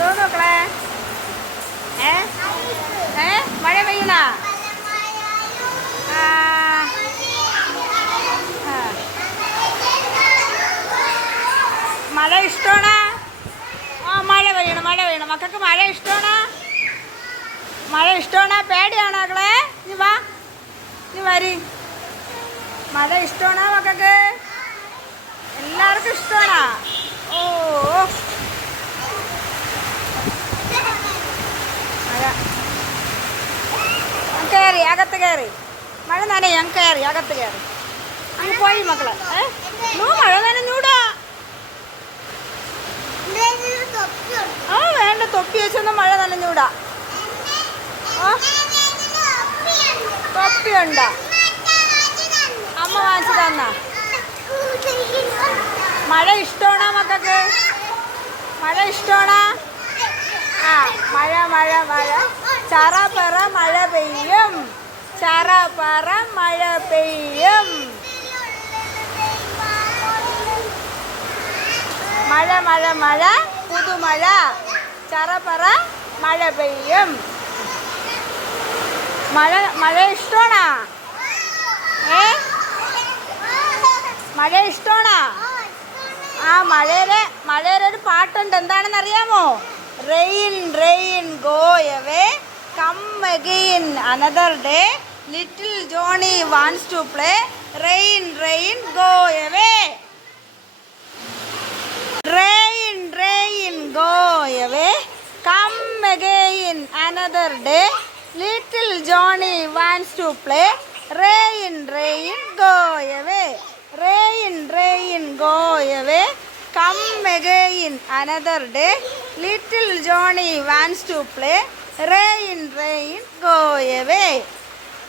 ഇത് നോക്കളെ ഏ? ഏ? മഴ പെയ്യണ മഴ ഇഷ്ടമാണ്? ആ മഴ പെയ്യണം മഴ പെയ്യണം. മക്കൾക്ക് മഴ ഇഷ്ടമാണ്? മഴ ഇഷ്ടമാണ്? പേടിയാണ് മക്കളെ? നീ വാ. നീ വരി. മഴ ഇഷ്ടമാണോ മക്കൾക്ക്? എല്ലാവർക്കും ഇഷ്ടമാണോ? ഓ. കയറി അകത്ത് കയറി മഴ നന ഞങ്ങൾ കയറി അകത്ത് കയറി അങ്ങ് പോയി മക്കളെ ഏ? മഴ നനഞ്ഞൂടാ. ആ വേണ്ട തൊപ്പി വെച്ചൊന്നും മഴ നനഞ്ഞൂടാ. തൊപ്പിയുണ്ടോ അമ്മ വാങ്ങിച്ചു തന്ന. മഴ ഇഷ്ടമാണോ മക്കൾക്ക്? മഴ ഇഷ്ടമാണോ? ആ മഴ മഴ മഴ. ചറ പറ മഴ പെയ്യും. ചറ പറ മഴ പെയ്യും മഴ മഴ മഴ പുതുമഴ ചറ പറ മഴ പെയ്യും മഴ മഴ ഇഷ്ടമാണോ ഏ മഴ ഇഷ്ടമാണോ ആ മഴയുടെ മഴയുടെ ഒരു പാട്ടുണ്ട്. എന്താണെന്ന് അറിയാമോ rain rain go away come again another day little Johnny wants to play rain rain go away rain rain go away come again another day little Johnny wants to play rain rain go away rain rain go away come again another day little Johnny wants to play rain rain go away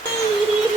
Katie.